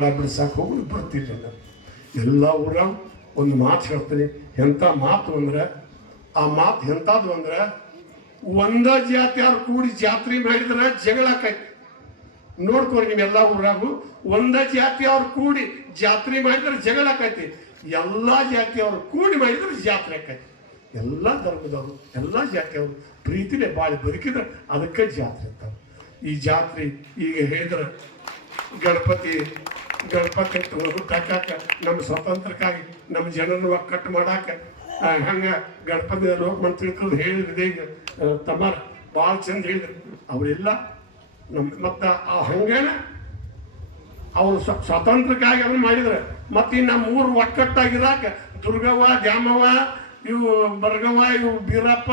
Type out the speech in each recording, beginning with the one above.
ಬಿಡ್ಸಕ್ಕೆ ಹೋಗಿ ಬರ್ತಿರ್ಲಿಲ್ಲ ಎಲ್ಲ ಊರ ಒಂದು ಮಾತು ಹೇಳ್ತೀನಿ. ಎಂಥ ಮಾತು ಅಂದ್ರೆ, ಆ ಮಾತು ಎಂಥದ್ದು ಅಂದ್ರೆ, ಒಂದ ಜಾತಿಯವ್ರು ಕೂಡಿ ಜಾತ್ರೆ ಮಾಡಿದ್ರೆ ಜಗಳ ಆಕೈತಿ. ನೋಡ್ಕೊರಿ ನೀವೆಲ್ಲ ಊರಾಗು, ಒಂದ ಜಾತಿಯವ್ರು ಕೂಡಿ ಜಾತ್ರೆ ಮಾಡಿದ್ರೆ ಜಗಳ ಆಕೈತಿ. ಎಲ್ಲ ಜಾತಿಯವರು ಕೂಡಿ ಮಾಡಿದ್ರೆ ಜಾತ್ರೆ ಆಕೈತಿ. ಎಲ್ಲ ಧರ್ಮದವರು, ಎಲ್ಲ ಜಾತಿಯವರು ಪ್ರೀತಿನೇ ಬಾಳಿ ಬದುಕಿದ್ರೆ ಅದಕ್ಕೆ ಜಾತ್ರೆ ಅಂತಾರೆ. ಈ ಜಾತ್ರೆ ಈಗ ಹೇಳಿದ್ರೆ ಗಣಪತಿ ಗಣಪತಿ ಹುಟ್ಟಾಕ ನಮ್ಮ ಸ್ವಾತಂತ್ರ್ಯಕ್ಕಾಗಿ ನಮ್ಮ ಜನರನ್ನ ಒಕ್ಕಟ್ಟು ಮಾಡಾಕ ಹಂಗೆ ಗಣಪತಿ ಲೋಕಮನ್ ತಿಳ್ಕೊಂಡು ಹೇಳಿದ್ರೆ ಈಗ. ಆ, ತಮ್ಮರ ಭಾಳ ಚಂದ ಹೇಳಿದ್ರು. ಅವರೆಲ್ಲ ನಮ್ಮ ಮತ್ತು ಹಂಗೇನ ಅವರು ಸ್ವಾತಂತ್ರ್ಯಕ್ಕಾಗಿ ಅದನ್ನ ಮಾಡಿದ್ರೆ. ಮತ್ತು ನಮ್ಮ ಊರು ಒಕ್ಕಟ್ಟಾಗಿರಾಕ ದುರ್ಗವ್ವ ದ್ಯಾಮವ್ವ ಇವು ಬರ್ಗವ್ವ ಇವು ಬೀರಪ್ಪ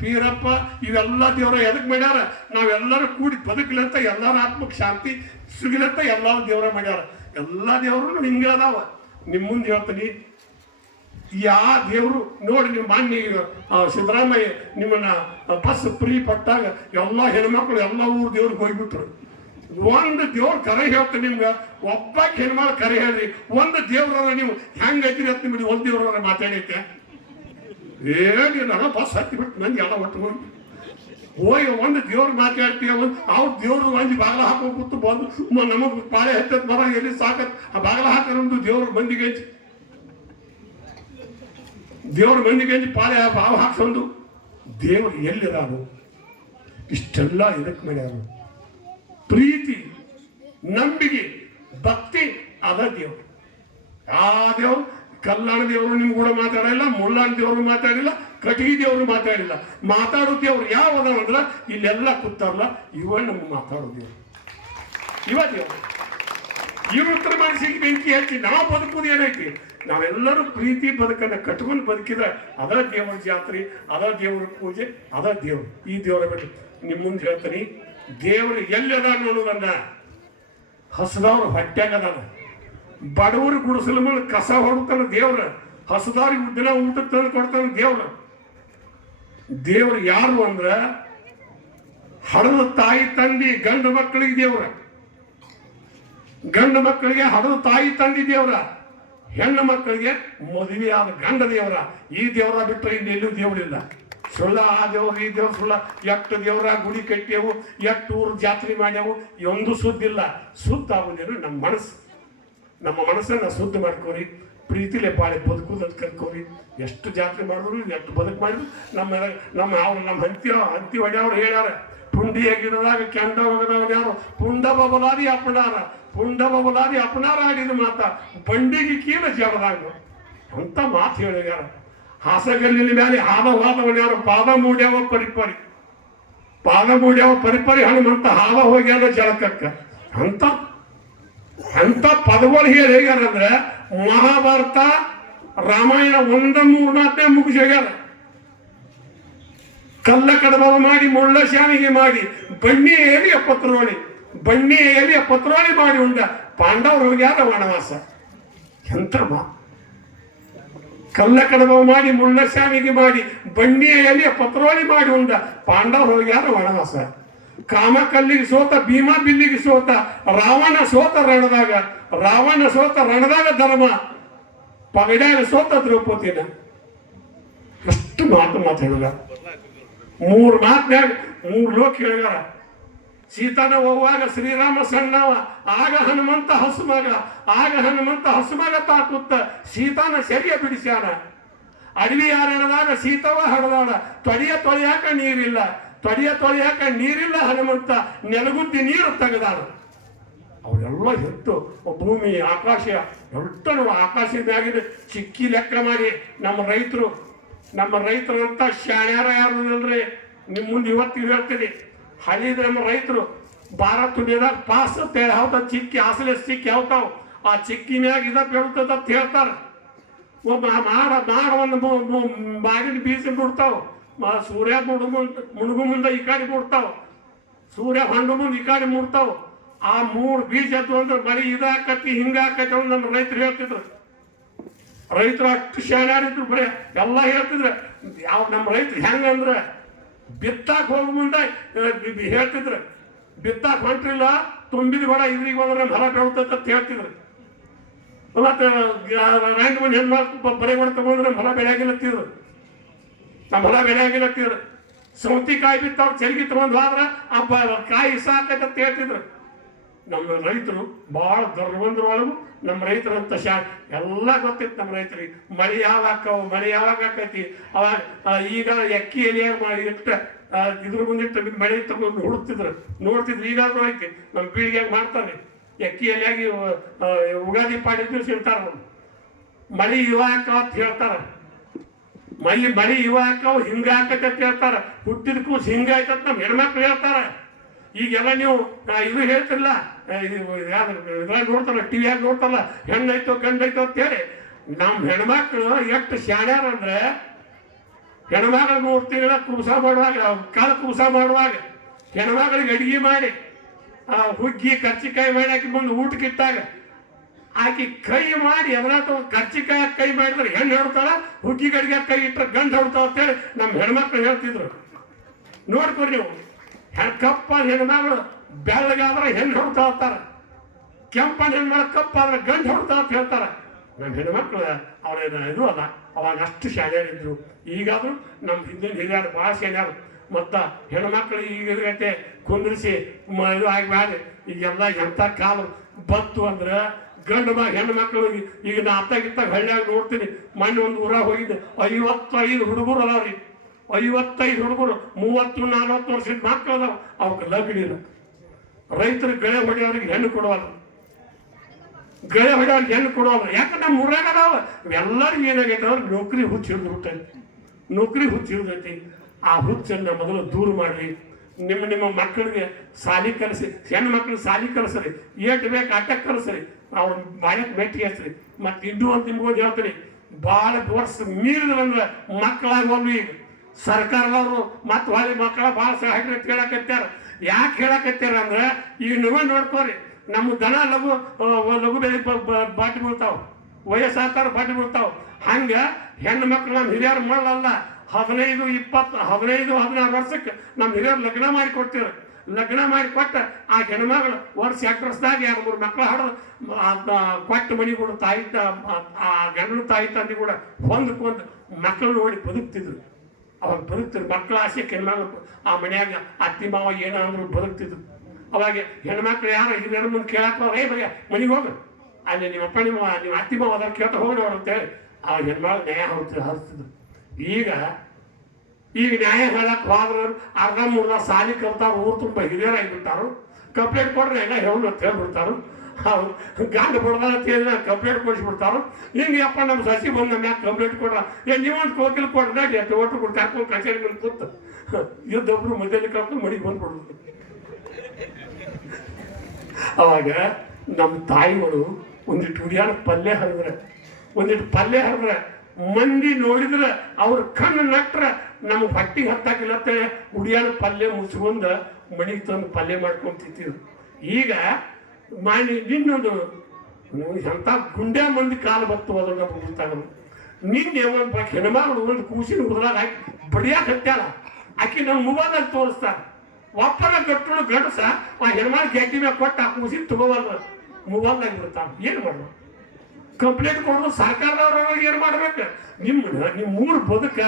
ಪೀರಪ್ಪ ಇವೆಲ್ಲ ದೇವರ ಎದಕ್ಕೆ ಮಾಡ್ಯಾರ? ನಾವೆಲ್ಲರೂ ಕೂಡಿ ಬದುಕಲಿ ಅಂತ ಎಲ್ಲರ ಆತ್ಮಕ್ಕೆ ಶಾಂತಿ ಸಿಗಲಂತ ಅಂತ ದೇವರ ದೇವ್ರ ಮಾಡ್ಯಾರ. ಎಲ್ಲ ದೇವರು ಹಿಂಗೆ ಅದಾವ. ನಿಮ್ಮ ಮುಂದೆ ಹೇಳ್ತೀನಿ. ಯಾ ದೇವರು ನೋಡಿ ನಿಮ್ಮನ್ನ ಮಾನ್ಯ ಸಿದ್ದರಾಮಯ್ಯ ನಿಮ್ಮನ್ನ ಬಸ್ ಫ್ರೀ ಪಟ್ಟಾಗ ಎಲ್ಲ ಹೆಣ್ಮಕ್ಳು ಎಲ್ಲ ಊರು ದೇವ್ರಿಗೆ ಹೋಗ್ಬಿಟ್ರು. ಒಂದು ದೇವ್ರ ಕರೆ ಹೇಳ್ತೀನಿ ನಿಮ್ಗೆ. ಒಬ್ಬ ಹೆಣ್ಮಕ್ಳು ಕರೆ ಹೇಳ್ರಿ. ಒಂದು ದೇವ್ರ ನೀವು ಹೆಂಗ್ ಐತಿರಿ ಅಂತ ನಿಮ್ಗೆ ಒಂದು ದೇವ್ರ ಮಾತಾಡೈತೆ. ಏನಿಲ್ಲ ಬಸ್ ಹತ್ತಿ ಬಿಟ್ಟು ನಂಗೆ ಎಲ್ಲ ಒಟ್ಕೊಂಡು ಹೋಗಿ ಒಂದು ದೇವ್ರ ಮಾತಾಡ್ತೀವಿ ಒಂದು ಅವ್ರ ದೇವ್ರು ಒಂದು ಬಾಗಲ ಹಾಕೋ ಕೂತು ಬಂದು ನಮಗೆ ಪಾಳೆ ಹತ್ತತ್ ಮರ ಎಲ್ಲಿ ಸಾಕತ್ ಆ ಬಾಗಲ ಹಾಕೋದು ದೇವ್ರ ಮಂದಿಗೆ ದೇವ್ರ ಮಂದಿಗೆ ಪಾಳೆ ಬಾವು ಹಾಕ್ಸೊಂದು. ದೇವ್ರು ಎಲ್ಲಿರಾರು ಇಷ್ಟೆಲ್ಲ ಇದಕ್ಕೆ ಮಾಡ್ಯಾರು ಪ್ರೀತಿ, ನಂಬಿಕೆ, ಭಕ್ತಿ, ಅದ ದೇವ್ರು. ಆ ದೇವ್ರು ಕಲ್ಯಾಣ ದೇವರು ನಿಮ್ಗೂ ಮಾತಾಡಿಲ್ಲ ಮುಳ್ಳಾಣ ದೇವರು ಮಾತಾಡಿಲ್ಲ ಕಟಗಿ ದೇವರು ಮಾತಾಡಿಲ್ಲ. ಮಾತಾಡೋ ದೇವ್ರು ಯಾವ ಅದ್ರ ಇಲ್ಲೆಲ್ಲ ಕೂತಾರಲ್ಲ ಇವ ನಮ್ಗೆ ಮಾತಾಡೋ ದೇವ್ರು ಇವ ದೇವ್ರು ಇವ್ರ ಮನಸ್ಸಿಗೆ ಬೆಂಕಿ ಹಚ್ಚಿ ನಾವು ಬದುಕೋದು ಏನೈತಿ? ನಾವೆಲ್ಲರೂ ಪ್ರೀತಿ ಬದುಕನ್ನ ಕಟ್ಕೊಂಡು ಬದುಕಿದ್ರೆ ಅದ ದೇವರ ಜಾತ್ರೆ, ಅದ ದೇವರ ಪೂಜೆ, ಅದ ದೇವ್ರು. ಈ ದೇವರ ಬಿಟ್ಟು ನಿಮ್ಮ ಮುಂದೆ ಹೇಳ್ತೀನಿ, ದೇವರು ಎಲ್ಲಿ ಅದ ಅನ್ನೋದನ್ನ ಹಸದವ್ರ ಹೊಟ್ಟೆಗ ಅದಾನ. ಬಡವರು ಗುಡಿಸಲು ಮೇಲೆ ಕಸ ಹೊಡ್ತಾನೆ ದೇವ್ರ. ಹಸದವ್ರಿಗೆ ದಿನ ಊಟ ತಂದು ಕೊಡ್ತಾನೆ ದೇವ್ರ. ದೇವ್ರು ಯಾರು ಅಂದ್ರ ಹಡದ ತಾಯಿ ತಂದಿ ಗಂಡು ಮಕ್ಕಳಿಗೆ ದೇವ್ರ. ಗಂಡು ಮಕ್ಕಳಿಗೆ ಹಡದ ತಾಯಿ ತಂದಿ ದೇವ್ರ. ಹೆಣ್ಣು ಮಕ್ಕಳಿಗೆ ಮದುವೆಯಾದ ಗಂಡ ದೇವರ. ಈ ದೇವರ ಬಿಟ್ಟರೆ ಇನ್ನೆಲ್ಲೂ ದೇವರಿಲ್ಲ. ಸುಳ್ಳ ಆ ದೇವ್ರ, ಈ ದೇವ್ರ ಸುಳ್ಳ. ಎಷ್ಟು ದೇವರ ಗುಡಿ ಕಟ್ಟೆವು ಎಷ್ಟು ಊರು ಜಾತ್ರೆ ಮಾಡ್ಯವು, ಒಂದು ಸುದ್ದಿಲ್ಲ. ಸುದ್ದ ಆಗುದೇನು? ನಮ್ಮ ಮನಸ್ಸು. ನಮ್ಮ ಮನಸ್ಸನ್ನ ಶುದ್ಧ ಮಾಡ್ಕೋರಿ. ಪ್ರೀತಿಲೆ ಬಾಳೆ ಬದುಕುದಂತ ಕಲ್ಕೋರಿ ಎಷ್ಟು ಜಾತ್ರೆ ಮಾಡಿದ್ರು, ಎಷ್ಟು ಬದುಕು ಮಾಡಿದ್ರು. ನಮ್ಮ ನಮ್ಮ ಅವ್ರು, ನಮ್ಮ ಹಂತಿ ಹಂತಿ ಹೊಡ್ಯವ್ರು ಹೇಳ್ಯಾರ ಪುಂಡಿಯ ಗಿಡದಾಗ ಕೆಂಡ ಹೋಗದವನ್ ಯಾರು? ಪುಂಡ ಬಬಲಾದಿ ಅಪನಾರ ಪುಂಡ ಬಬಲಾದಿ ಅಪನಾರ ಆಡಿದ ಮಾತ. ಬಂಡಿಗೆ ಕೀಲ ಜಡದಾಗ ಅಂತ ಮಾತು ಹೇಳಿದಾರ ಹಾಸಗಲ್ಲಿನ ಮೇಲೆ ಹಾದ ಹೋದವನ್ ಯಾರು? ಪಾದ ಮೂಡ್ಯಾವ ಪರಿಪರಿ. ಪಾದ ಮೂಡ್ಯಾವ ಪರಿಪರಿ ಹನುಮಂತ ಹಾದ ಹೋಗ್ಯಾರ ಜಳಕಕ್ಕ ಅಂತ ಅಂತ ಪದಗಳು ಹೇಳಿ ಹೇಗ್ಯಾರ ಅಂದ್ರೆ ಮಹಾಭಾರತ, ರಾಮಾಯಣ ಒಂದ ಮೂರ್ನಾಲ್ಕನೇ ಮುಗಿಸಿ ಹೋಗ್ಯಾರ ಕಲ್ಲ ಕಡಬವ ಮಾಡಿ, ಮುಳ್ಳ ಶಾವಿಗೆ ಮಾಡಿ, ಬಣ್ಣಿ ಎಲಿಯ ಪತ್ರೋಣಿ ಬಣ್ಣಿ ಎಲಿಯ ಪತ್ರೋಳಿ ಮಾಡಿ ಉಂಡ ಪಾಂಡವರು ಹೋಗ್ಯಾರ ವನವಾಸ? ಎಂತ ಮಾ ಕಲ್ಲ ಕಡಬವ ಮಾಡಿ, ಮುಳ್ಳ ಶಾವಿಗೆ ಮಾಡಿ, ಬಣ್ಣಿ ಎಲಿಯ ಪತ್ರೋಳಿ ಮಾಡಿ ಉಂಡ ಪಾಂಡವರು ಹೋಗ್ಯಾರ ವನವಾಸ? ಕಾಮ ಕಲ್ಲಿಗೆ ಸೋತ ಭೀಮಾ ಬಿಲ್ಲಿಗೆ ಸೋತ ರಾವಣ ಸೋತ ರಣದಾಗ, ರಾವಣ ಸೋತ ರಣದಾಗ ಧರ್ಮ. ಪಗಡ್ಯಾಗ ಸೋತ ದ್ರೌಪದಿನ. ಅಷ್ಟು ಮಾತು ಮಾತಾಡಿದ ಮೂರು ಮಾತ್ನ್ಯಾಗ ಮೂರು ಲೋಕ ಹೇಳಿದಾರ ಸೀತಾನ ಹೋಗುವಾಗ ಶ್ರೀರಾಮ ಸಣ್ಣವ, ಆಗ ಹನುಮಂತ ಹಸುಮಗ, ಆಗ ಹನುಮಂತ ಹಸುಮಗ ತಾಕುತ್ತ ಸೀತಾನ ಶರ್ಯ ಬಿಡಿಸ್ಯಾನ. ಅಡವಿ ಯಾರದಾಗ ಸೀತವ ಹಡದಾಡ ತೊಳೆಯ ತೊಳೆಯಾಕ ನೀರಿಲ್ಲ. ತೊಳೆಯ ತೊಳೆಯಾಕ ನೀರಿಲ್ಲ ಹನುಮಂತ ನೆಲಗುದ್ದಿ ನೀರು ತೆಗೆದಾರು. ಅವರೆಲ್ಲ ಎತ್ತು ಭೂಮಿ, ಆಕಾಶ ಎಲ್ಟನು ಆಕಾಶದ ಮ್ಯಾಗಿನ ಚಿಕ್ಕಿ ಲೆಕ್ಕ ಮಾಡಿ, ನಮ್ಮ ರೈತರು, ನಮ್ಮ ರೈತರಂತ ಶಾಣ್ಯಾರ ಯಾರು ಇಲ್ರಿ? ನಿಮ್ಮ ಮುಂದೆ ಇವತ್ತು ಹೇಳ್ತೀನಿ. ಹಳಿದ ನಮ್ಮ ರೈತರು, ಭಾರತ ತುಳಿಯದಾಗ ಪಾಸ್ ಅಂತ ಚಿಕ್ಕಿ ಹಾಸಲೆ ಸಿಕ್ಕಿ ಯಾವ್ತಾವ ಆ ಚಿಕ್ಕಿ ಮ್ಯಾಗ ಇದ ಬೆಳತದ ಅಂತ ಹೇಳ್ತಾರ. ಒಬ್ಬ ಮಾಡ ಮಾಡ ಒಂದು ಬಾಗಿನ ಬೀಸಿ ಬಿಡ್ತಾವ. ಮ- ಸೂರ್ಯ ಮುಡುಗು ಮುಳುಗು ಮುಂದೆ ಈ ಕಡೆ ಮುಡ್ತಾವ. ಸೂರ್ಯ ಹಣ್ಣು ಮುಂದೆ ಈ ಕಡೆ ಮುಡ್ತಾವ. ಆ ಮೂರು ಬೀಜ ಎದ್ದು ಅಂದ್ರೆ ಬರೀ ಇದಾಕತಿ, ಹಿಂಗಾಕತಿ ಅಂತ ನಮ್ಮ ರೈತರು ಹೇಳ್ತಿದ್ರು. ರೈತರು ಅಷ್ಟು ಶಾಣ್ಯಾರಿದ್ರು ಬರೀ, ಎಲ್ಲ ಹೇಳ್ತಿದ್ರು. ಯಾವ ನಮ್ಮ ರೈತರು ಹೆಂಗಂದ್ರೆ ಬಿತ್ತಾಕ್ ಹೋಗ ಮುಂದೆ ಹೇಳ್ತಿದ್ರು. ಬಿತ್ತಾಕ್ ಹೊಂಟ್ರಿಲ್ಲ, ತುಂಬಿದ ಬೇಡ ಇದ್ರಿಗೆ ಹೋದ್ರೆ ನಮ್ಮ ಹೊಲ ಅಂತ ಹೇಳ್ತಿದ್ರು. ಮತ್ತೆ ರೈತ ಮಂದಿ ಹೆಣ್ಮಕ್ಳು ಬರೆ ತಗೊಂಡ್ರೆ ನಮ್ಮ ಹೊಲ ಬೆಳೆಯಾಗಿಲ್ಲತ್ತಿದ್ರು ನಮ್ಮ ಹೊಲ ಬೆಳೆಯಾಗಿಲ್ಲತ್ತಿದ್ರು ಸೌತಿಕಾಯಿ ಬಿತ್ತವ್ರು ಚರಿಗೆ ತಗೊಂಡು ಹೋದ್ರೆ ಆ ಕಾಯಿ ಅಂತ ಹೇಳ್ತಿದ್ರು. ನಮ್ಮ ರೈತರು ಭಾಳ ಧರ್ಮಂದ್ರೊಳಗು ನಮ್ಮ ರೈತರಂತ ಶಾ, ಎಲ್ಲ ಗೊತ್ತಿತ್ತು ನಮ್ಮ ರೈತರಿಗೆ. ಮಳೆ ಯಾವಾಗ ಮಳೆ ಯಾವಾಗ ಆಕೈತಿ ಅವಾಗ ಈಗ ಎಕ್ಕಿ ಎಲಿಯಾಗ ಮಾಡಿ ಇಟ್ಟ ಇದ್ರ ಮುಂದಿಟ್ಟು ಮಳೆ ತಗೊಂಡು ಹುಡುಕ್ತಿದ್ರು. ನೋಡ್ತಿದ್ರು, ಈಗಾದ್ರೂ ಐತಿ. ನಮ್ಮ ಪೀಳಿಗೆಯಾಗ ಮಾಡ್ತಾರೆ. ಎಕ್ಕಿ ಎಲೆಯಾಗಿ ಉಗಾದಿ ಪಾಡಿ ಇರ್ತಾರ ಮಳೆ ಇವಾಗ ಅಂತ ಹೇಳ್ತಾರ. ಮೈ ಮಳಿ ಇವಾಕವು ಅಂತ ಹೇಳ್ತಾರ. ಹುಟ್ಟಿದ ಕೂಸ್ ಹಿಂಗ ಆಯ್ತಂತ ನಮ್ಮ ಹೆಣ್ಮಕ್ಳು ಹೇಳ್ತಾರ. ಈಗೆಲ್ಲ ನೀವು ಇದು ಹೇಳ್ತಿರಲ್ಲ ಇದ್ರಾಗ ನೋಡ್ತಾರಲ್ಲ ಟಿವಿಯಾಗ ನೋಡ್ತಾರಲ್ಲ, ಹೆಣ್ಣೈತೋ ಗಂಡೈತೋ ಅಂತೇಳಿ. ನಮ್ಮ ಹೆಣ್ಮಕ್ಳು ಎಷ್ಟು ಶಾಣ್ಯಾರ ಅಂದ್ರೆ ಮೂರು ತಿಂಗಳ ಕುಬಸ ಮಾಡುವಾಗ ಕಾಲ ಕುಬಸ ಮಾಡುವಾಗ ಹೆಣ್ಮಕ್ಳಿಗೆ ಅಡಿಗೆ ಮಾಡಿ ಹುಗ್ಗಿ, ಕರ್ಚಿಕಾಯಿ ಮಾಡಿ ಹಾಕಿ ಬಂದು ಊಟಕ್ಕೆ ಇಟ್ಟಾಗ ಆಕಿ ಕೈ ಮಾಡಿ ಎದುರಾತ, ಕರ್ಚಿಕಾಯ ಕೈ ಮಾಡಿದ್ರೆ ಹೆಣ್ಣು ಹೇಳ್ತಾಳ ಹುಗ್ಗಿ ಗಡಿಗೆ ಕೈ ಇಟ್ಟರೆ ಗಂಡು ಹೇಳ್ತಾವ ಅಂತೇಳಿ ನಮ್ಮ ಹೆಣ್ಮಕ್ಳು ಹೇಳ್ತಿದ್ರು. ನೋಡ್ಕೊಡಿ ನೀವು ಕಪ್ಪ ಹೆಣ್ಮಗಳು ಬೆಳ್ಳಗಾದ್ರೆ ಹೆಣ್ಣು ಹೊಡ್ತಾ ಹೋಗ್ತಾರೆ ಕೆಂಪ ಹೆಣ್ಮಗಳು ಕಪ್ಪಾದ್ರೆ ಗಂಡು ಹೊಡ್ತಾ ಅಂತ ಹೇಳ್ತಾರೆ. ನಮ್ಮ ಹೆಣ್ಮಕ್ಳು ಅವ್ರೇನು ಇದು ಅಲ್ಲ, ಅವಾಗ ಅಷ್ಟು ಶಾಲೆಯಲ್ಲಿದ್ದರು ಈಗಾದರೂ ನಮ್ಮ ಹಿಂದಿನ ಹಿರಿಯರು ಭಾಳ ಶಾಲೆಯಾರು ಮತ್ತು ಹೆಣ್ಮಕ್ಳು ಈಗ ಕುಂದ್ರಿಸಿ ಇದು ಆಗಿ ಮಾಡಿ, ಈಗೆಲ್ಲ ಎಂಥ ಕಾಲ ಬತ್ತು ಅಂದ್ರೆ ಗಂಡು ಮ ಹೆಣ್ಣು ಮಕ್ಕಳು ಈಗ ನಾ ಅತ್ತಾಗಿತ್ತಾಗ ಹಳ್ಳಿಯಾಗ ನೋಡ್ತೀನಿ, ಮೊನ್ನೆ ಒಂದು ಊರಾಗ ಹೋಗಿದ್ದೆ. ಐವತ್ತೈದು ಹುಡುಗರು ಅದಾವ ರೀ ಐವತ್ತೈದು ಹುಡುಗರು, ಮೂವತ್ತು, ನಾಲ್ವತ್ತು ವರ್ಷದ ಮಕ್ಕಳು ಅದಾವ. ಅವಕ್ಕೆ ಲಗ್ನಿಲ್ಲ ರೈತರು ಗಳೆ ಹೊಡೆಯೋರಿಗೆ ಹೆಣ್ಣು ಕೊಡುವಲ್ಲ ಗಳೆ ಹೊಡೆಯೋರಿಗೆ ಹೆಣ್ಣು ಕೊಡುವಲ್ಲ ಯಾಕಂದ್ರೆ ನಮ್ಮ ಊರಾಗ ಅದಾವ. ಎಲ್ಲರಿಗೂ ಏನಾಗೈತೆ ಅವ್ರು ನೌಕರಿ ಹುಚ್ಚು ಬಿಡ್ತೈತಿ ನೌಕರಿ ಹುಚ್ಚು ಹಿಡಿದೈತಿ. ಆ ಹುಚ್ಚನ್ನು ಮೊದಲು ದೂರ ಮಾಡ್ರಿ. ನಿಮ್ಮ ನಿಮ್ಮ ಮಕ್ಕಳಿಗೆ ಸಾಲಿ ಕಲಿಸಿ, ಹೆಣ್ಣು ಮಕ್ಕಳಿಗೆ ಸಾಲಿ ಕಲಿಸ್ರಿ. ಏಟ್ ಬೇಕು ಅಟ್ಟಕ್ಕೆ ಕಲಿಸ್ರಿ. ಅವ್ರ ಬಾಯಕ್ಕೆ ಮೆಟ್ಟಿ ಹಚ್ಚ್ರಿ ಮತ್ತೆ ಇದ್ದು ಅಂತ ನಿಮ್ಗೊಂದು ಹೇಳ್ತೀನಿ ಭಾಳ ವರ್ಷ ಮೀರಿದ್ರಂದ್ರೆ ಮಕ್ಕಳಾಗೋಲ್ವಿ ಈಗ. ಸರ್ಕಾರದವರು ಮತ್ತೆ ಹೊಳಿ ಮಕ್ಕಳ ಭಾಳ ಸಹಾಯ ಕೇಳಕತ್ಯಾರ ಯಾಕೆ ಹೇಳಕತ್ಯಾರ ಅಂದ್ರೆ ಈಗ ನೀವೇ ನೋಡ್ಕೋರಿ, ನಮ್ಮ ದನ ಲಘು ಲಘು ಬೆಲೆ ಬಾಟಿ ಬೀಳ್ತಾವ. ವಯಸ್ಸಾತಾರ ಬಾಟಿ ಬೀಳ್ತಾವ. ಹಂಗ ಹೆಣ್ಣು ಮಕ್ಕಳು ನಮ್ಮ ಹಿರಿಯರು ಮಾಡಲ್ಲ. ಹದಿನೈದು, ಇಪ್ಪತ್ತು, ಹದಿನೈದು, ಹದಿನಾರು ವರ್ಷಕ್ಕೆ ನಮ್ಮ ಹಿರಿಯರು ಲಗ್ನ ಮಾಡಿ ಕೊಡ್ತೀರ ಲಗ್ನ ಮಾಡಿ ಕೊಟ್ಟ ಆ ಹೆಣ್ಮಗಳು ವರ್ಷ ಎಂಟು ವರ್ಷದಾಗ ಎರಡು ಮೂರು ಮಕ್ಕಳು ಹಾಡೋದು ಕೊಟ್ಟ ಮನೆಗಳು ತಾಯಿ ತ- ಆ- ಗಂಡನ ತಾಯಿ ತಂದೆ ಕೂಡ ಹೊಂದ್ಕೊಂಡು ಮಕ್ಕಳು ನೋಡಿ ಬದುಕ್ತಿದ್ರು. ಅವಾಗ ಬದುಕ್ತಿದ್ರು. ಮಕ್ಕಳ ಆಸೆ ಹೆಣ್ಮಕ್ಳು ಆ ಮನ್ಯಾಗ ಅತ್ತಿ ಮಾವ ಏನಾದ್ರು ಬದುಕ್ತಿದ್ರು. ಅವಾಗ ಹೆಣ್ಮಕ್ಳು ಯಾರು ಹಿರಿಯರ ಮುಂದೆ ಕೇಳಕ್ಕ ಏ ಬಯ್ಯ ಮನೆಗೆ ಹೋಗು. ಅಲ್ಲಿ ನಿಮ್ಮ ಅಪ್ಪ, ನಿಮ್ಮ ನಿಮ್ಮ ಅತ್ತಿ ಮಾವ ಅದಾರ ಕೇಳ್ತಾ ಹೋಗಿ ನೋಡು ಅಂತೇಳಿ ಆ ಹೆಣ್ಮಗಳು ನ್ಯಾಯ ಹರಿಸ್ತಿದ್ರು. ಈಗ ಈಗ ನ್ಯಾಯ ಹೇಳಕ್ ಹೋದ್ರೆ ಅರ್ಧ ಮುರ್ಧ ಸಾಲಿ ಕಲ್ತಾರ ಊರು ತುಂಬ ಹಿರಿಯರಾಗಿಬಿಟ್ಟಾರು ಕಂಪ್ಲೇಂಟ್ ಕೊಡ್ರೆ ಎಲ್ಲ ಹೇಳು ಅಂತ ಹೇಳ್ಬಿಡ್ತಾರು. ಅವ್ರು ಗಂಡ ಬಿಡ್ದ ಅಂತ ಕಂಪ್ಲೇಂಟ್ ಕೊಡಿಸ್ಬಿಡ್ತಾರು. ಹಿಂಗೆ ಯಪ್ಪ ನಮ್ಮ ಸಸಿ ಬಂದು ಯಾಕೆ ಕಂಪ್ಲೇಂಟ್ ಕೊಡ್ರ ಏ ನೀವೊಂದು ಕೋಕಿಲ್ ಕೊಡ್ರಿ ಎಷ್ಟು ಒಟ್ಟು ಕೊಟ್ಟು ಕರ್ಕೊಂಡು ಕಚೇರಿ ಬಂದು ಕೂತು. ಇದ್ದೊಬ್ರು ಮಧ್ಯದಲ್ಲಿ ಕರ್ಕೊಂಡು ಮಡಿಗೆ ಬಂದ್ಬಿಡೋದು. ಅವಾಗ ನಮ್ಮ ತಾಯಿಗಳು ಒಂದಿಟ್ಟು ಹುಡಿಯಾರ ಪಲ್ಯ ಹರಿದ್ರೆ ಒಂದಿಟ್ಟು ಪಲ್ಯ ಹರಿದ್ರೆ ಮಂದಿ ನೋಡಿದ್ರೆ ಅವ್ರ ಕಣ್ಣು ನಟ್ರ ನಮ್ಗೆ ಹೊಟ್ಟಿಗೆ ಹತ್ತಾಕಿಲ್ಲತ್ತೆ ಹುಡಿಯಾರ ಪಲ್ಯ ಮುಚ್ಕೊಂಡು ಮನೆಗೆ ತಂದು ಪಲ್ಯ ಮಾಡ್ಕೊಂಡು ತಿಂತಿದ್ರು. ಈಗ ಮಾಡಿ ಇನ್ನೊಂದು ಎಂಥ ಗುಂಡೆ ಮಂದಿ ಕಾಲು ಬತ್ತು ಅದ್ರ ನಮ್ಗೆ ಗೊತ್ತಾಗಲ್ಲ. ನಿನ್ನೆ ಒಂದು ಹೆಣ್ಮಗಳು ಒಂದು ಕೂಸಿನ ಹುಡುಗ ಹಾಕಿ ಬಡಿಯಾಕ ಹತ್ಯಾಳ. ಆಕೆ ನಮ್ಮ ಮೊಬೈಲ್ದಾಗ ತೋರಿಸ್ತಾರೆ ಒಪ್ಪನ ಕಟ್ಟಳು ಗಡಸ ಆ ಹೆಣ್ಮಕ್ಳು ಗ್ಯಾಟಿ ಮೇಲೆ ಕೊಟ್ಟು ಆ ಕೂಸಿನ ತಗೋವಲ್ಲ ಮೊಬೈಲ್ದಾಗ ಬಿಡ್ತಾನೆ ಏನು ಮಾಡೋದು ಕಂಪ್ಲೇಂಟ್ ಕೊಡೋದು ಸರ್ಕಾರದವ್ರು ಏನು ಮಾಡ್ಬೇಕು? ನಿಮ್ಮ ಮೂರು ಬದುಕ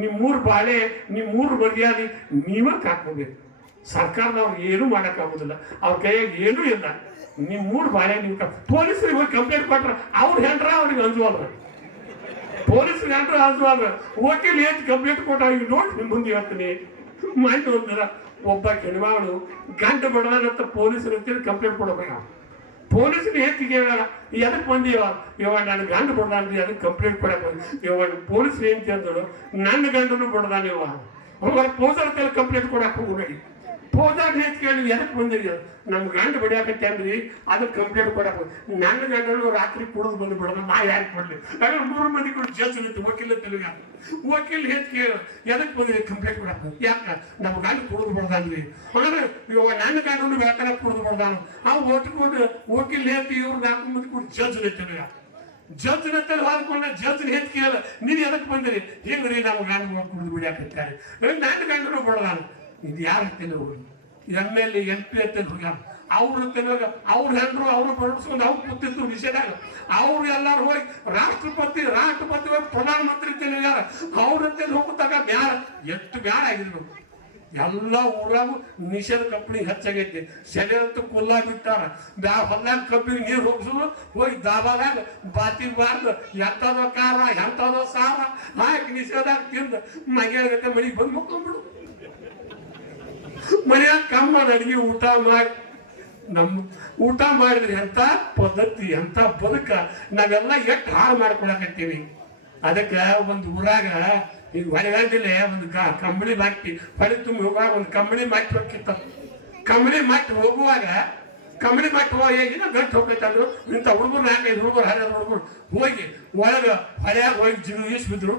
ನಿಮ್ಮ ಮೂರು ಬಾಳೆ ನಿಮ್ಮ ಮೂರು ಮರ್ಯಾದೆ ನೀವೇ ಕಾಕೋಬೇಕು ಸರ್ಕಾರದವ್ರು ಏನೂ ಮಾಡೋಕ್ಕಾಗೋದಿಲ್ಲ. ಅವ್ರ ಕೈಯಾಗ ಏನೂ ಇಲ್ಲ. ನಿಮ್ಮ ಮೂರು ಬಾಳೆ ನೀವು ಪೊಲೀಸರಿಗೆ ಹೋಗಿ ಕಂಪ್ಲೇಂಟ್ ಕೊಟ್ರೆ ಅವ್ರು ಹೆಂಡ್ರ ಅವ್ರಿಗೆ ಅಂಜುವಲ್ರ ಪೊಲೀಸರಿಗೆ ಹೆಂಡ್ರ ಅಂಜುವಲ್ರ ವಕೀಲ್ ಏನು ಕಂಪ್ಲೇಂಟ್ ಕೊಟ್ಟ ಈಗ ನೋಡಿ ನಿಮ್ಮ ಮುಂದೆ ಹೇಳ್ತೀನಿ. ಮಾಡಿ ಒಂದಿರ ಒಬ್ಬ ಹೆಣ್ಮಗಳು ಗಂಟ ಬಡವಾಗತ್ತ ಪೊಲೀಸರು ಅಂತೇಳಿ ಕಂಪ್ಲೇಂಟ್ ಕೊಡ್ಬೇಕು. ಪೊಲೀಸರು ಹೆಚ್ಚಿಗೆ ಎದಕ್ಕೆ ಬಂದೀವ ಇವ ನನ್ನ ಗಂಡ ಬಡ್ದಾನ್ರಿ ಅದಕ್ಕೆ ಕಂಪ್ಲೇಂಟ್ ಕೊಡಕ್ಕೆ ಇವ ಪೊಲೀಸರು ಏನು ತಿಂದಳು ನನ್ನ ಗಂಡನು ಬಡ್ದಾನ ಇವ ಅವಾಗ ಪೋಸರ್ ಕಂಪ್ಲೇಂಟ್ ಕೊಡಕ್ಕೆ ಹೋಗಿ ಪೋಸರ್ ಹೆಚ್ಚು ಎದಕ್ಕೆ ಬಂದಿರಿ ನಮ್ಮ ಗಂಡ ಬಡಿಯಾಕತ್ತೇನ್ರಿ ಅದಕ್ಕೆ ಕಂಪ್ಲೇಂಟ್ ಕೊಡಕ್ಕೆ ನನ್ನ ಗಂಡನು ರಾತ್ರಿ ಕುಡಿದು ಬಂದು ಬಿಡೋದು. ನಾ ಯಾಕೆ ಕೊಡ್ಲಿ? ಯಾಕಂದ್ರೆ ಮೂರು ಮಂದಿ ಕೂಡ ಜಡ್ಜ್ ಇರುತ್ತೆ ವಕೀಲ ತೆಲುಗ ವಕೀಲ್ ಹೆಚ್ಚು ಕೇಳಿ? ಎದಕ್ಕೆ ಬಂದಿರಿ ಕಂಪ್ಲೇಂಟ್ ಕೊಡಕ್ಕೆ ಯಾಕೆ? ನಮ್ಮ ಗಂಡ ಕುಡಿದು ಬಿಡ್ದಾನ್ರಿ ಅಂದ್ರೆ ಇವಾಗ ನನ್ನ ಗಂಡನು ಬೇಕಾದ್ರೆ ಕುಡಿದು ಬಿಡ್ದಾನು. ಆ ಒಟ್ಕೊಂಡು ವಕೀಲ್ ಹೇಳ್ತಿ ಇವ್ರು ನಾಲ್ಕು ಮಂದಿ ಕೂಡ ಜಡ್ಜ್ ತೆಲುಗ ಜಜ್ನ ತಲೆ ಹಾಕೊಂಡ ಜಜ್ನ ಹೆಚ್ಚು ಕೇಳ? ನೀನು ಎದಕ್ಕೆ ಬಂದಿರಿ? ಹಿಂಗ್ರಿ ನಮ್ಮ ಗಂಡ ಕುಡಿದು ಬಿಡಿಯಾಕತ್ತಾರೆ ನನ್ನ ಗಂಡನು ಬಿಡದಾನ. ಇದು ಯಾರು ಹತ್ತಿಲ್ಲ ಹೋಗಿ M L A, M P ಹತ್ತಲ್ಲಿ ಹೋಗ್ಯಾರ ಅವ್ರ ತಿನ್ನಾಗ ಅವ್ರ ಹೆಂಡ್ರು ಅವರು ಪ್ರಶ್ನಿಸ್ಕೊಂಡು ಅವ್ರು ಕೂತಿದ್ರು ನಿಷೇಧಾಗ ಅವ್ರು ಎಲ್ಲಾರು ಹೋಗಿ ರಾಷ್ಟ್ರಪತಿ ರಾಷ್ಟ್ರಪತಿ ಹೋಗಿ ಪ್ರಧಾನಮಂತ್ರಿ ಯಾರ? ಅವ್ರ ತಿಂದು ಹೋಗುತ್ತಾಗ ಬ್ಯಾರ? ಎಷ್ಟು ಬ್ಯಾರ ಆಗಿದ್ರು ಎಲ್ಲ ಊರಾಗ ನಿಷೇಧ ಕಂಪ್ನಿ ಹೆಚ್ಚಾಗೈತಿ. ಸೆಲೆ ಅಂತೂ ಕುಲ್ಲ ಬಿಟ್ಟಾರ. ಬ್ಯಾ ಹೊಲ್ದಾಗ ಕಂಪ್ನಿ ನೀರು ಹೋಗಿಸೋದು, ಹೋಗಿ ದಾಬಾದಾಗ ಬಾತಿ ಬಾರ್ದು, ಎಂಥದೋ ಕಾರ ಎಂಥದೋ ಸಾರ ಹಾಕಿ ನಿಷೇಧಾಗ ತಿಂದು ಮಗ ಮನೆಗೆ ಬಂದು ಮಕ್ಕೊಂಡ್ಬಿಡು. ಮನ್ಯಾಗ ಕಮ್ಮ ಅಡಿಗೆ, ಊಟ ಮಾಡಿ ನಮ್ಮ ಊಟ ಮಾಡಿದ್ರೆ ಎಂಥ ಪದ್ಧತಿ ಎಂಥ ಬದುಕ? ನಾವೆಲ್ಲ ಎಷ್ಟು ಹಾಳು ಮಾಡ್ಕೊಳಕತ್ತೀವಿ. ಅದಕ್ಕೆ ಒಂದು ಊರಾಗ ಈಗ ಹೊಳೆಗಂಡಿಲೆ ಒಂದು ಕಂಬಳಿ ಮಾಕಿ ಹೊಳೆ ತುಂಬಿ ಹೋಗುವಾಗ ಒಂದು ಕಂಬಳಿ ಮಾಕಿ ಹೋಗಿತ್ತ ಕಂಬಳಿ ಮಾಕಿ ಹೋಗುವಾಗ ಕಂಬಳಿ ಮಕ್ಕಳು ಹೋಗಿ ಏನೋ ಗಂಟು ಹೋಗೈತೆ ಇಂಥ ಹುಡುಗರು ನಾಲ್ಕೈದು ಹುಡುಗರು ಹರಿದ ಹುಡುಗರು ಹೋಗಿ ಒಳಗೆ ಹೊಳೆಯಾಗ ಹೋಗಿ ಜೀವ ಈಸ್ ಬಿದ್ರು.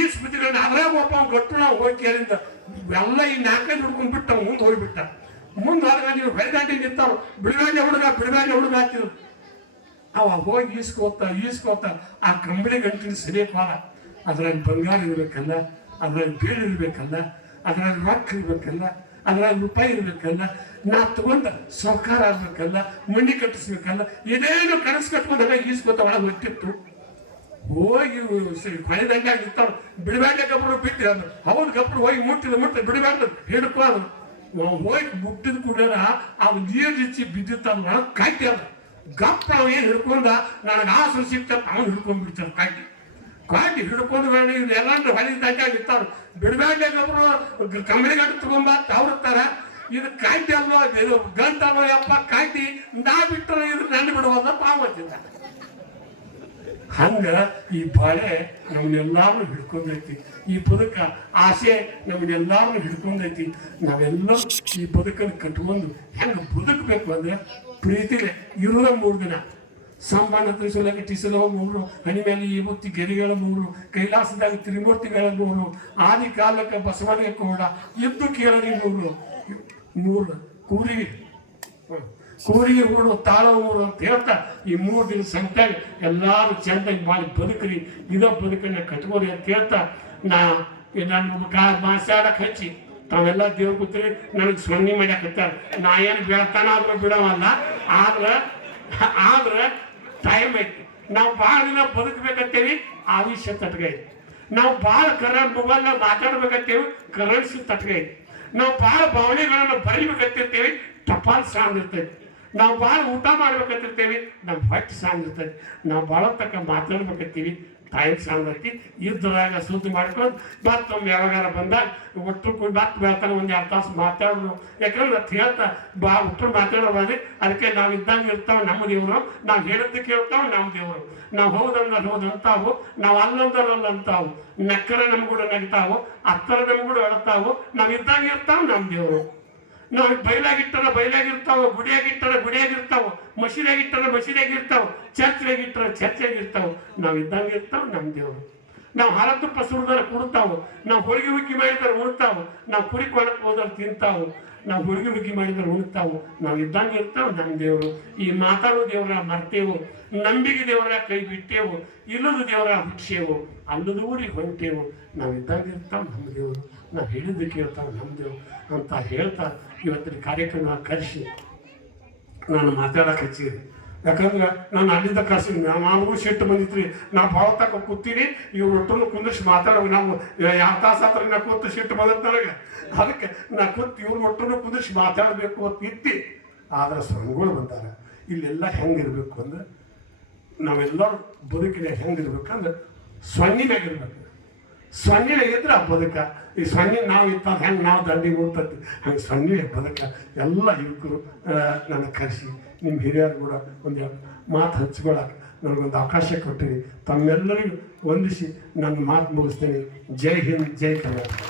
ಈಸ್ ಬಿದ್ದುಕೊಂಡು ಅದ್ರಾಗ ಒಬ್ಬ ಗಟ್ಟು ನಾವು ಹೋಗಿ ಕೇಳಿಂದ, ಎಲ್ಲ ಈ ನಾಲ್ಕೈದು ಹುಡ್ಕೊಂಡು ಬಿಟ್ಟು ಮುಂದೆ ಹೋಗಿಬಿಟ್ಟ. ಮುಂದೆ ಹೋದಾಗ ನೀವು ಹೊಳೆದಾಂಡಿ ನಿಂತವ್ರು ಬಿಡುಗಾಂಡೆ ಹುಡುಗ ಬಿಡುಗಾಂಡೆ ಹುಡುಗ ಹಾಕಿದ್ರು ಅವ ಹೋಗಿ ಈಸ್ಕೋತ ಈಸ್ಕೋತ ಆ ಕಂಬಳಿ ಗಂಟಿನ ಸರಿ ಹೋದ ಅದ್ರಾಗ ಬಂಗಾರ ಇರ್ಬೇಕಲ್ಲ, ಅದ್ರಾಗ ಬೀಳು ಇರ್ಬೇಕಲ್ಲ, ಅದ್ರಾಗ ರೊಕ್ಕ ಇರ್ಬೇಕಲ್ಲ ಅದ್ರಾಗ ರೂಪಾಯಿ ಇರ್ಬೇಕಲ್ಲ ನಾ ತಗೊಂಡ ಸೌಕಾರ ಆಗ್ಬೇಕಲ್ಲ ಮಂಡಿ ಕಟ್ಟಿಸ್ಬೇಕಲ್ಲ ಇದೇನು ಕನಸು ಕಟ್ಕೊಂಡಾಗ ಈಸ್ಕೊತ ಒಳಗೆ ಹೊಟ್ಟಿತ್ತು ಹೋಗಿ ಕೊಳೆದಂಗೆ ನಿಂತಾವ ಬಿಡಬೇಡ ಗಬ್ಬರು ಬಿಟ್ಟಿ ಅದು ಅವನ್ ಗಬ್ಬರು ಹೋಗಿ ಮುಟ್ಟಿದ ಮುಟ್ಟ ಬಿಡಬೇಡ ಹಿಡ್ಕೊ ಅದು ಹೋಗಿ ಮುಟ್ಟಿದ ಕೂಡ ಆ ನೀರು ಹೆಚ್ಚಿ ಒಳಗೆ ಕಾಯ್ತಿ ಅದು ಗಪ್ಪ ಅವ ಏನು ಹಿಡ್ಕೊಂಡ, ನನಗೆ ಆಸರು ಸಿಕ್ತ, ಅವನು ಹಿಡ್ಕೊಂಡ್ಬಿಡ್ತಾನೆ ಕಾಯ್ತಿ ಕಾಯ್ತಿ ಹಿಡ್ಕೊಂಡು ಬೇಡ ಇವ್ರು ಎಲ್ಲಾಂದ್ರೆ ಹೊಲಿ ದಂಡ ಬಿಡಬೇಡ ಕಂಬಳಿ ಗಂಟು ತಗೊಂಬ ಅವ್ರಿರ್ತಾರ ಇದು ಕಾಯ್ತಿ ಅಲ್ವಾ? ಇದು ಗಂಟ ಅಲ್ವಾ? ಯಪ್ಪ ಕಾಯ್ತಿ ನಾ ಬಿಟ್ಟರೆ ಇದು ನನ್ನ ಬಿಡುವಲ್ಲ ಪಾವತ್ತಿಂದ ಹಂಗ ಈ ಬಾಳೆ ನಮ್ಮನ್ನೆಲ್ಲಾರು ಹಿಡ್ಕೊಂಡೈತಿ. ಈ ಬದುಕ ಆಸೆ ನಮ್ಮನ್ನೆಲ್ಲಾರು ಹಿಡ್ಕೊಂಡೈತಿ. ನಾವೆಲ್ಲ ಈ ಬದುಕನ್ನು ಕಟ್ಕೊಂಡು ಹೆಂಗ ಬದುಕಬೇಕು ಅಂದ್ರೆ ಪ್ರೀತಿಲೆ ಇರೋದ ಮೂರು ದಿನ. ಸಂಬಾನ ತ್ರಿಶೂಲಕ್ಕೆ ಟಿಸಲೋ ಮೂರು ಹಣಿಮೇಲೆ ಈ ಬುತ್ತಿ ಗೆರಿಗಳ ಮೂರು ಕೈಲಾಸದಾಗ ತ್ರಿಮೂರ್ತಿಗಳ ಮೂರು, ಆದಿ ಕಾಲಕ್ಕೆ ಬಸವನಿಗೆ ಕೂಡ ಎದ್ದು ಕೇಳರಿ ಮೂರು ಮೂರು ಕೂರಿಗೆ. ಕೂರಿಗೆ ಮೂರು ತಾಳ ಮೂರು ಅಂತ ಹೇಳ್ತಾ ಈ ಮೂರು ದಿನ ಸಂತೆಗೆ ಎಲ್ಲಾರು ಚೆಂದಾಗಿ ಮಾಡಿ ಬದುಕ್ರಿ, ಇದ ಬದುಕನ್ನ ಕಟ್ಕೋರಿ ಅಂತ ಹೇಳ್ತಾ ನಾ ನನ್ನ ಕಾ ಮಾಸಾಡಕ್ ಹಚ್ಚಿ, ತಾವೆಲ್ಲ ದೇವ್ರ ಕೂತ್ರಿ ನನಗೆ ಸೊನ್ನೆ ಮಾಡ್ಯಾಕತ್ತಾರ ನಾ ಏನು ಬೆಳ್ತಾನ ಆದ್ರೂ ಬಿಡವಲ್ಲ, ಆದ್ರೆ ಆದ್ರೆ ಟೈಮ್ ಐತಿ. ನಾವು ಭಾಳ ದಿನ ಬದುಕಬೇಕಂತೇವಿ ತಟ್ಗೆ ಐತಿ. ನಾವು ಭಾಳ ಕರ ಮೊಬೈಲ್ ಮಾತಾಡ್ಬೇಕಂತೇವಿ ಕರೆನ್ಸಿ ಐತಿ. ನಾವು ಭಾಳ ಭಾವನೆಗಳನ್ನ ಬರಿಬೇಕಂತಿರ್ತೇವಿ ಟಪಾಲ್ ಇರ್ತೈತಿ. ನಾವು ಭಾಳ ಊಟ ಮಾಡ್ಬೇಕಂತಿರ್ತೇವಿ ನಮ್ಮ ಹೊಟ್ಟೆ ಸಾಂಗ್ ಇರ್ತೈತಿ. ನಾವು ಭಾಳ ತಕ್ಕ ಮಾತಾಡ್ಬೇಕಂತೀವಿ ಟೈಮ್ ಸಾಂಗ್ ಯುದ್ಧದಾಗ ಸುದ್ದಿ ಮಾಡ್ಕೊಂಡು ಮತ್ತೊಮ್ಮೆ ಯಾವಾಗಾರ ಬಂದಾಗ ಒಟ್ಟು ಕೂಡಿ ಮತ್ತೆ ಬೆಳ್ತಾನೆ ಒಂದು ಎರಡು ತಾಸು ಮಾತಾಡೋದು. ಯಾಕಂದ್ರೆ ಅದು ಹೇಳ್ತಾ, ಬಾ, ಒಟ್ಟು ಮಾತಾಡೋದು ಅದಕ್ಕೆ ನಾವು ಇದ್ದಂಗೆ ಇರ್ತಾವೆ ನಮ್ಮ ದೇವರು, ನಾವು ಹೇಳಿದ್ದು ಕೇಳ್ತಾವೆ ನಮ್ಮ ದೇವರು. ನಾವು ಹೌದಂದ್ರೆ ಹೌದಂತಾವು, ನಾವು ಅಲ್ಲಂದ್ರೆ ಅಲ್ಲ ಅಂತಾವು ನಕ್ಕರ ನಮ್ಮ ಕೂಡ ನಗ್ತಾವು ಅತ್ತರ ನಮ್ಗೂಡ ಕೂಡ ಅಳ್ತಾವು, ನಾವು ಇದ್ದಂಗೆ ಇರ್ತಾವೆ ನಮ್ಮ ದೇವರು. ನಾವು ಬಯಲಾಗಿಟ್ಟಾರ ಬಯಲಾಗಿರ್ತಾವ, ಗುಡಿಯಾಗಿಟ್ಟರ ಗುಡಿಯಾಗಿರ್ತಾವ, ಮಸೀದಿಯಾಗಿಟ್ಟರ ಮಸೀದಿಯಾಗಿರ್ತಾವ ಇರ್ತಾವ ಚರ್ಚ್ನ್ಯಾಗ ನಾವು ಇದ್ದಂಗೆ ಇರ್ತಾವ ನಮ್ಮ ದೇವರು. ನಾವು ಹಾಲತ್ತು ಪಸರುದಾರ ಕುಡ್ತಾವು, ನಾವು ಹೋಳಿಗೆ ಹುಕ್ಕಿ ಮಾಡಿದ್ರೆ ಉಣ್ತಾವ, ನಾವು ಕುರಿ ಕೊಳಕ್ ಹೋದ್ರೆ ತಿಂತಾವು ನಾವು ಹುಡುಗಿ ಹುಡುಗಿ ಮಾಡಿದ್ರೆ ಉಣ್ತಾವು. ನಾವು ಇದ್ದಂಗೆ ಇರ್ತಾವೆ, ನಮ್ಮ ದೇವರು. ಈ ಮಾತಾಡೋ ದೇವರ ಮರ್ತೇವು, ನಂಬಿಕೆ ದೇವರ ಕೈ ಬಿಟ್ಟೇವು, ಇಲ್ಲದ ದೇವರ ಹುಟ್ಟಿಸೇವು ಅಲ್ಲದ ಊರಿಗೆ ಹೊಂಟೇವು. ನಾವು ಇದ್ದಂಗೆ ಇರ್ತಾವೆ, ನಮ್ಮ ದೇವರು. ನಾವು ಹೇಳಿದ್ದು ಕೇಳ್ತಾವೆ, ನಮ್ಮ ದೇವರು ಅಂತ ಹೇಳ್ತಾ ಇವತ್ತಿನ ಕಾರ್ಯಕ್ರಮ ಕರೆಸಿ. ನಾನು ಮಾತಾಡಕ್ಕೆ ಹಚ್ಚಿರಿ ಯಾಕಂದ್ರೆ ನಾನು ಅಲ್ಲಿಂದ ಕರ್ಸಿ ನನಗೂ ಸಿಟ್ಟು ಬಂದಿತ್ರಿ. ನಾ ಭಾವ ತಕ್ಕ ಕೂತೀನಿ. ಇವ್ರು ಒಟ್ಟನ್ನು ಕುಂದಿಸಿ ಮಾತಾಡೋ ನಾವು ಯಾವ ತಾಸು ಹತ್ರ ನಾ ಕೂತು ಸಿಟ್ಟು ಬಂದತ್ ನನಗೆ. ಅದಕ್ಕೆ ನಾ ಕೂತು ಇವ್ರು ಒಟ್ಟನ್ನು ಕುಂದಿಸಿ ಮಾತಾಡಬೇಕು ಅಂತ ಇತ್ತಿ ಆದ್ರೆ ಸ್ವಾಮಿಗಳು ಬಂದಾರ, ಇಲ್ಲೆಲ್ಲ ಹೆಂಗಿರ್ಬೇಕು ಅಂದ್ರೆ ನಾವೆಲ್ಲರೂ ಬದುಕಿನ ಹೆಂಗಿರ್ಬೇಕಂದ್ರೆ ಸೊನ್ನಿನಾಗಿರ್ಬೇಕು ಸೊನ್ನೆ ಇದ್ರೆ ಆ ಬದುಕ. ಈ ಸೊನ್ನೆ ನಾವು ಇತ್ತ ಹೆಂಗೆ ನಾವು ದಂಡಿ ಮುಡ್ತದ್ದು ಹಂಗೆ ಸೊನ್ನೆ ಬದುಕ. ಎಲ್ಲ ಯುವಕರು ನನ್ನ ಕರೆಸಿ. ನಿಮ್ಮ ಹಿರಿಯರು ಕೂಡ ಒಂದು ಮಾತು ಹಚ್ಕೊಳಕ್ಕೆ ನನಗೊಂದು ಅವಕಾಶ ಕೊಟ್ಟಿರಿ. ತಮ್ಮೆಲ್ಲರಿಗೂ ವಂದಿಸಿ ನನ್ನ ಮಾತು ಮುಗಿಸ್ತೀನಿ. ಜೈ ಹಿಂದ್, ಜೈ ಕರ್ನಾಟಕ.